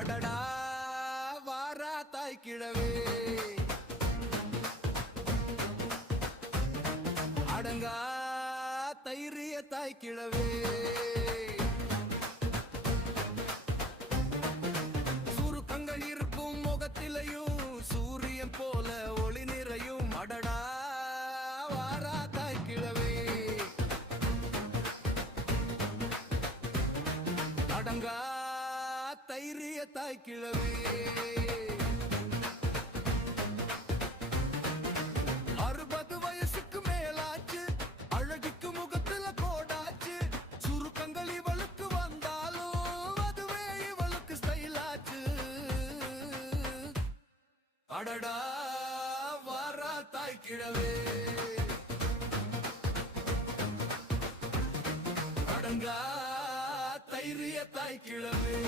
அடடா வாரா தாய் கிழவே, அடங்கா தைரிய தாய் கிழவே. சுருக்கங்கள் இருக்கும் முகத்திலையும் சூரியன் போல ஒளி நிறையும். அடடா வாரா தாய் கிழவே, அடங்கா தைரிய தாய் கிழவே. 60 வயசுக்கு மேலாச்சு, அழகுக்கு முகத்துல கோடாச்சு. சுருக்கங்கள் இவளுக்கு வந்தாலும் அதுவே இவளுக்கு ஸ்டைலாச்சு. அடடா வாரா தாய் கிழவே, அடங்கா தைரிய தாய் கிழவே.